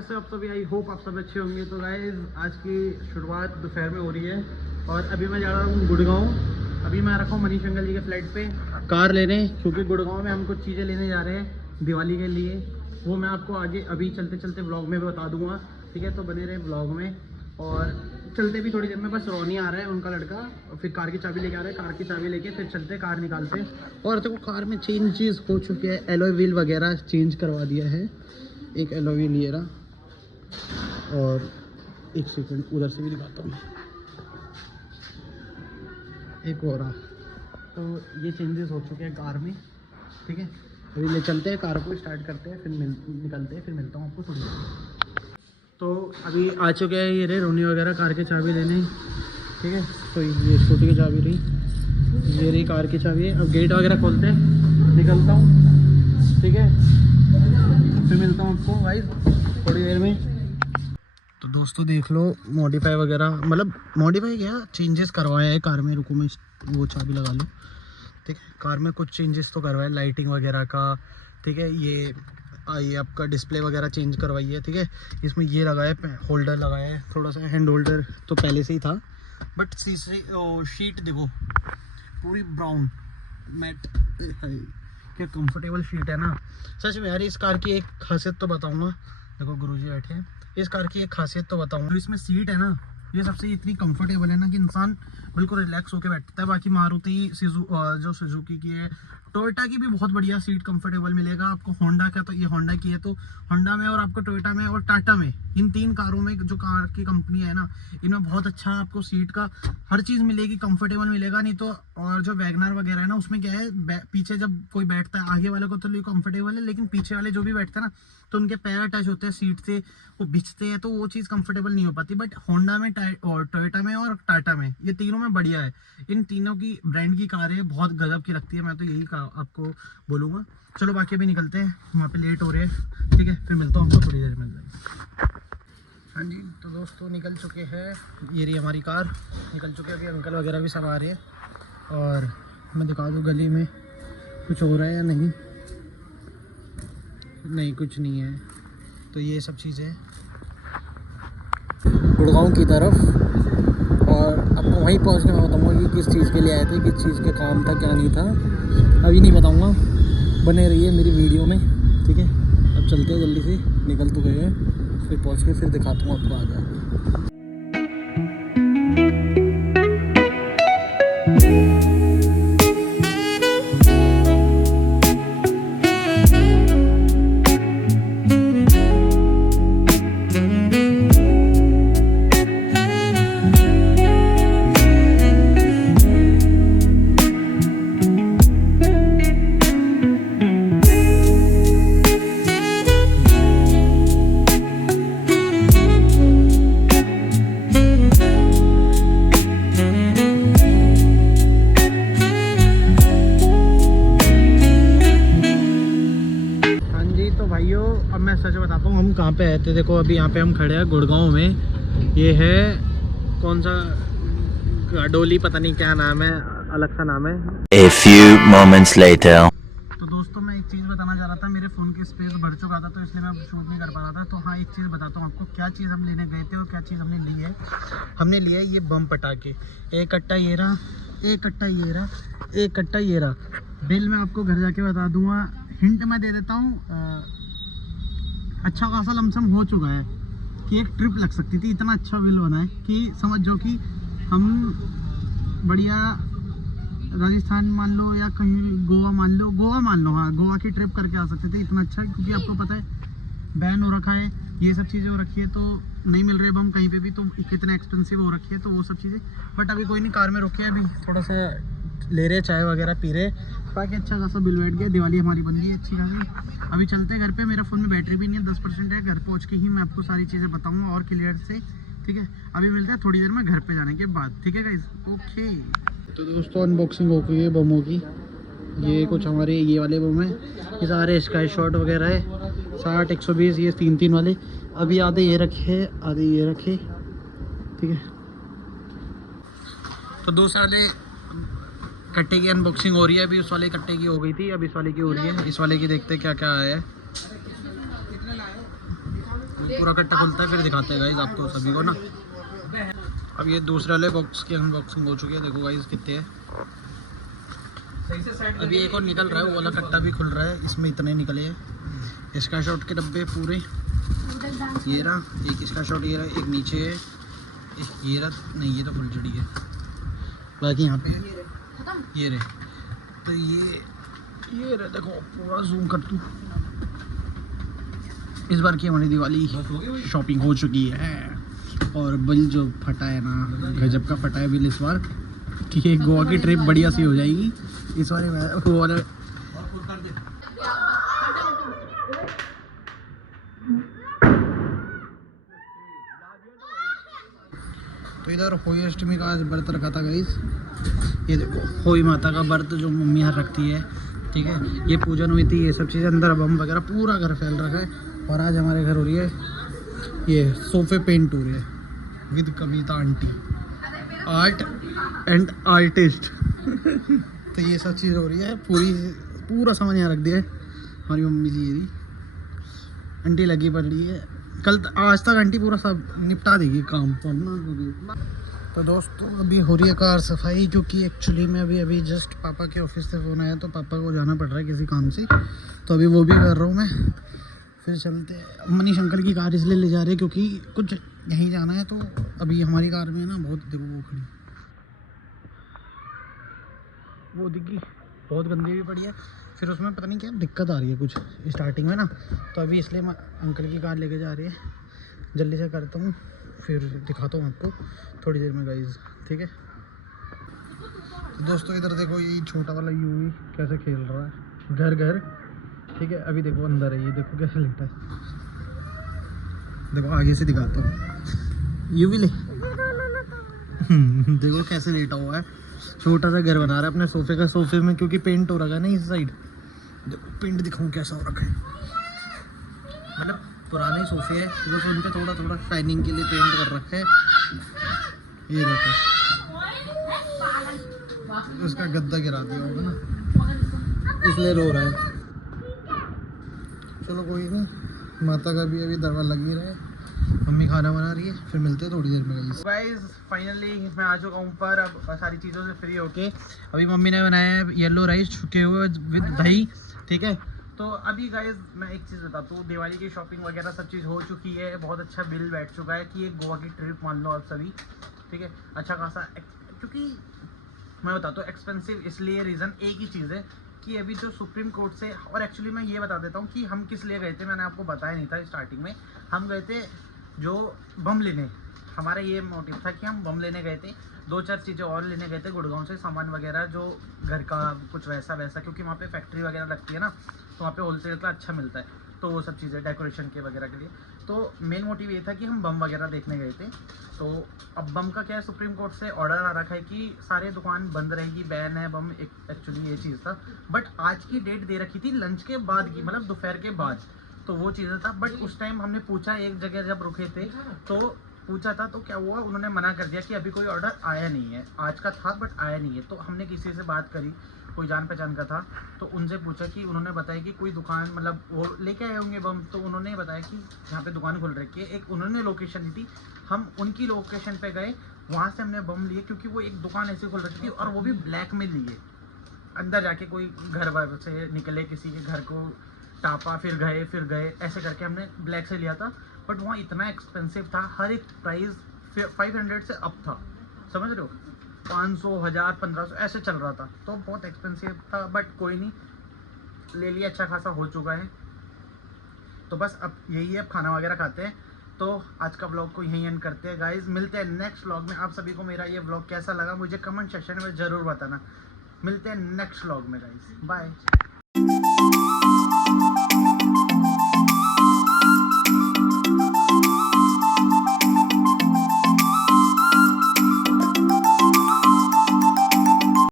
कैसे आप सभी, आई होप आप सब अच्छे होंगे। तो गाइस आज की शुरुआत दोपहर में हो रही है और अभी मैं जा रहा हूँ गुड़गांव। अभी मैं रखा हूँ मनीष अंकल जी के फ्लैट पे कार लेने, क्योंकि गुड़गांव में हम कुछ चीज़ें लेने जा रहे हैं दिवाली के लिए। वो मैं आपको आगे अभी चलते चलते ब्लॉग में बता दूंगा, ठीक है। तो बने रहे ब्लॉग में। और चलते भी थोड़ी देर में, बस रोनी आ रहा है उनका लड़का, और फिर कार की चाबी लेके आ रहा है। कार की चाबी लेके फिर चलते, कार निकालते। और देखो कार में चेंजेस हो चुके हैं, एलॉय व्हील वगैरह चेंज करवा दिया है। एक एलॉय व्हील ये रहा, और एक सेकंड उधर से भी दिखाता हूँ, एक और रहा। तो ये चेंजेस हो चुके हैं कार में, ठीक है। अभी ले चलते हैं, कार को स्टार्ट करते हैं, फिर निकलते हैं, फिर मिलता हूँ आपको थोड़ी देर। तो अभी आ चुके हैं ये रे रोनी वगैरह कार की चाबी लेने, ठीक है। तो ये स्कूटी की चाबी रही, ये रही कार की चाबी है। अब गेट वगैरह खोलते हैं, निकलता हूँ, ठीक है। फिर मिलता हूँ आपको भाई थोड़ी देर में। तो दोस्तों देख लो, मॉडिफाई वगैरह, मतलब मॉडिफाई क्या, चेंजेस करवाया है कार में। रुको मैं वो चाबी लगा लूँ, ठीक है। कार में कुछ चेंजेस तो करवाया, लाइटिंग वगैरह का, ठीक है। ये आपका डिस्प्ले वगैरह चेंज करवाई है, ठीक है। इसमें ये लगाया है, होल्डर लगाया है, थोड़ा सा हैंड होल्डर तो पहले से ही था, बट शीट देखो पूरी ब्राउन मैट, क्या कंफर्टेबल शीट है ना। सच में यार, इस कार की एक खासियत तो बताऊंगा। देखो गुरुजी बैठे हैं, इस कार की एक खासियत तो बताऊंगा। इसमें सीट है ना, ये सबसे इतनी कंफर्टेबल है ना कि इंसान बिल्कुल रिलैक्स होकर बैठता है। बाकी मारुति जो सुजुकी की है, टोयोटा की भी बहुत बढ़िया सीट कंफर्टेबल मिलेगा आपको। होंडा का, तो ये होंडा की है, तो होंडा में और आपको टोयोटा में और टाटा में, इन तीन कारों में जो कार की कंपनी है ना, इनमें बहुत अच्छा आपको सीट का हर चीज़ मिलेगी, कंफर्टेबल मिलेगा। नहीं तो और जो वैगनर वगैरह है ना, उसमें क्या है, पीछे जब कोई बैठता है, आगे वाले को तो कंफर्टेबल है, लेकिन पीछे वाले जो भी बैठते हैं ना, तो उनके पैर अटैच होते हैं सीट से, वो भिजते हैं, तो वो चीज़ कंफर्टेबल नहीं हो पाती। बट होंडा में और टोयोटा में और टाटा में, ये तीनों में बढ़िया है। इन तीनों की ब्रांड की कारें बहुत गजब की लगती है, मैं तो यही आपको बोलूँगा। चलो बाकी अभी निकलते हैं, वहाँ पे लेट हो रहे हैं, ठीक है। फिर मिलता हूँ आपको थोड़ी देर में। हाँ जी, तो दोस्तों निकल चुके हैं, ये रही हमारी कार, निकल चुके हैं। अभी अंकल वगैरह भी सब आ रहे हैं, और मैं दिखा दूँ गली में कुछ हो रहा है या नहीं। नहीं, कुछ नहीं है। तो ये सब चीज़ें गुड़गांव की तरफ, और आपको वहीं पहुंच के मैं बताऊँगा कि किस चीज़ के लिए आए थे, किस चीज़ के काम था, क्या नहीं था, अभी नहीं बताऊँगा। बने रहिए मेरी वीडियो में, ठीक है। अब चलते हैं, जल्दी से निकल तो गए हैं, फिर पहुँच के फिर दिखाता हूँ आपको आगे। अब मैं सच बताता हूँ हम कहाँ पे आए थे। देखो अभी यहाँ पे हम खड़े हैं गुड़गांव में। ये है कौन सा डोली, पता नहीं क्या नाम है, अलग सा नाम है। A few moments later. तो दोस्तों मैं एक चीज़ बताना चाह रहा था, मेरे फ़ोन की स्पेस बढ़ चुका था, तो इसलिए मैं शूट नहीं कर पा रहा था। तो हाँ, एक चीज़ बताता हूँ आपको, क्या चीज़ हम लेने गए थे और क्या चीज़ हमने ली है। हमने लिया है ये बम पटाखे, एक कट्टा ये रहा, एक कट्टा ये रहा, एक कट्टा ये रहा। बिल मैं आपको घर जाके बता दूँगा, हिंट मैं दे देता हूँ। अच्छा खासा लमसम हो चुका है कि एक ट्रिप लग सकती थी, इतना अच्छा बिल बना है कि समझ जाओ कि हम बढ़िया राजस्थान मान लो या कहीं गोवा मान लो, हाँ गोवा की ट्रिप करके आ सकते थे। इतना अच्छा, क्योंकि आपको पता है बैन हो रखा है, ये सब चीज़ें हो रखी है, तो नहीं मिल रहे बम कहीं पे भी, तो कितना एक्सपेंसिव हो रखी है, तो वो सब चीज़ें। बट अभी कोई नहीं, कार में रुके, अभी थोड़ा सा ले रहे, चाय वगैरह पी रहे, बाकी अच्छा खासा बिल बैठ गया। दिवाली हमारी बन गई अच्छी खासी। अभी चलते हैं घर पे, मेरा फ़ोन में बैटरी भी नहीं है, 10% है। घर पहुँच के ही मैं आपको सारी चीज़ें बताऊँगा और क्लियर से, ठीक है। अभी मिलते हैं थोड़ी देर में घर पे जाने के बाद, ठीक है गाइस, ओके। तो दोस्तों अनबॉक्सिंग हो गई है बमों की। ये कुछ हमारे ये वाले बम है, ये सारे स्काई शॉट वगैरह है, 60, 120, ये 3-3 वाले। अभी आधे ये रखे, आधे ये रखे, ठीक है। तो दो साले कट्टे की अनबॉक्सिंग हो रही है। अभी उस वाले कट्टे की हो गई थी, अब इस वाले की हो रही है। इस वाले की देखते क्या क्या आया है। पूरा कट्टा खुलता है फिर दिखाते हैं गाइस आपको सभी को ना। अब ये दूसरे वाले बॉक्स की अनबॉक्सिंग हो चुकी है, देखो गाइस कितने हैं। अभी एक और निकल रहा है, वो वाला कट्टा भी खुल रहा है, इसमें इतने निकले हैं। इसका शॉट के डब्बे पूरे ये रहा, एक इसका शॉट ये रहा, एक नीचे है, एक ये रहा, नहीं ये तो फुलझड़ी है, बाकी यहाँ पे ये रहे। तो ये रहे, देखो पूरा जूम कर दूँ। इस बार की हमारी दिवाली शॉपिंग हो चुकी है और बिल जो फटा है ना, गजब का फटा है बिल इस बार, कि एक गोवा की ट्रिप बढ़िया सी हो जाएगी इस बार। वो वाला तो इधर होई अष्टमी का आज व्रत रखा था गाइस। ये देखो होई माता का व्रत जो मम्मी यहाँ रखती है, ठीक है। ये पूजन हुई थी, ये सब चीज़ें अंदर बम वगैरह पूरा घर फैल रखा है। और आज हमारे घर हो रही है ये सोफे पेंट हो रहे हैं with Kavita aunty, art and artist. तो ये सब चीज़ हो रही है, पूरा सामान यहाँ रख दिया है हमारी मम्मी जी। ये आंटी लगी पड़ रही है, आज तक आंटी पूरा सब निपटा देगी काम तो ना। तो दोस्तों अभी हो रही है कार सफाई, क्योंकि एक्चुअली में अभी जस्ट पापा के ऑफिस से फ़ोन आया, तो पापा को जाना पड़ रहा है किसी काम से, तो अभी वो भी कर रहा हूँ मैं। फिर चलते मनी शंकर की कार इसलिए ले जा रहे हैं क्योंकि कुछ यहीं जाना है। तो अभी हमारी कार में ना बहुत, देखो वो खड़ी, वो दिखी बहुत गंदी भी पड़ी है। फिर उसमें पता नहीं क्या दिक्कत आ रही है कुछ स्टार्टिंग में ना, तो अभी इसलिए अंकल की कार लेके जा रही है। जल्दी से करता हूँ फिर दिखाता हूँ आपको थोड़ी देर में गाइस, ठीक है। तो दोस्तों इधर देखो ये छोटा वाला यूवी कैसे खेल रहा है घर घर, ठीक है। अभी देखो अंदर है, ये देखो कैसे लेटा है, देखो आगे से दिखाता हूँ। यूवी ले देखो कैसे लेटा हुआ है, छोटा सा घर बना रहा है अपने सोफे का, सोफे में क्योंकि पेंट हो रखा है ना इस साइड। देखो पेंट दिखाऊँ कैसा हो रखा है, मतलब पुराने सोफे है बस उनके थोड़ा थोड़ा शाइनिंग के लिए पेंट कर रखा है। ये देखो उसका गद्दा गिरा दिया होगा ना, इसलिए रो रहा है। चलो कोई नहीं, माता का भी अभी दरबार लगी रहा है, मम्मी खाना बना रही है, फिर मिलते हैं थोड़ी देर में गाइस। फाइनली मैं आ चुका हूँ ऊपर, अब सारी चीज़ों से फ्री होके। अभी मम्मी ने बनाया है येलो राइस छुके हुए विद दही, ठीक है। तो अभी गाइस मैं एक चीज़ बताता हूँ, दिवाली की शॉपिंग वगैरह सब चीज़ हो चुकी है, बहुत अच्छा बिल बैठ चुका है कि एक गोवा की ट्रिप मान लो आप सभी, ठीक है। अच्छा खासा, क्योंकि मैं बताता हूँ एक्सपेंसिव इसलिए रीज़न एक ही चीज़ है कि अभी जो सुप्रीम कोर्ट से, और एक्चुअली मैं ये बता देता हूँ कि हम किस लिए गए थे, मैंने आपको बताया नहीं था स्टार्टिंग में। हम गए थे जो बम लेने, हमारा ये मोटिव था कि हम बम लेने गए थे, 2-4 चीज़ें और लेने गए थे गुड़गांव से, सामान वगैरह जो घर का कुछ वैसा क्योंकि वहाँ पे फैक्ट्री वगैरह लगती है ना, तो वहाँ पे होलसेल का अच्छा मिलता है, तो वो सब चीज़ें डेकोरेशन के वगैरह के लिए। तो मेन मोटिव ये था कि हम बम वगैरह देखने गए थे। तो अब बम का क्या है, सुप्रीम कोर्ट से ऑर्डर आ रखा है कि सारे दुकान बंद रहेगी, बैन है बम, एक्चुअली ये चीज़ था। बट आज की डेट दे रखी थी लंच के बाद की, मतलब दोपहर के बाद, तो वो चीज़ें था। बट उस टाइम हमने पूछा, एक जगह जब रुके थे तो पूछा था, तो क्या हुआ, उन्होंने मना कर दिया कि अभी कोई ऑर्डर आया नहीं है, आज का था बट आया नहीं है। तो हमने किसी से बात करी, कोई जान पहचान का था, तो उनसे पूछा कि उन्होंने बताया कि कोई दुकान, मतलब वो लेके आए होंगे बम, तो उन्होंने बताया कि यहाँ पे दुकान खुल रखी है। एक उन्होंने लोकेशन दी थी, हम उनकी लोकेशन पे गए, वहाँ से हमने बम लिए, क्योंकि वो एक दुकान ऐसी खुल रखी थी और वो भी ब्लैक में लिए। अंदर जाके कोई घर वर से निकले, किसी के घर को टापा, फिर गए ऐसे करके हमने ब्लैक से लिया था। बट वहाँ इतना एक्सपेंसिव था, हर एक प्राइस 500 से अप था, समझ रहे हो, 500, 1000, 1500 ऐसे चल रहा था, तो बहुत एक्सपेंसिव था। बट कोई नहीं, ले लिया, अच्छा खासा हो चुका है। तो बस अब यही है, खाना वगैरह खाते हैं। तो आज का व्लॉग को यहीं एंड करते हैं गाइज, मिलते हैं नेक्स्ट व्लॉग में। आप सभी को मेरा ये व्लॉग कैसा लगा मुझे कमेंट सेक्शन में ज़रूर बताना। मिलते हैं नेक्स्ट व्लॉग में गाइज, बाय।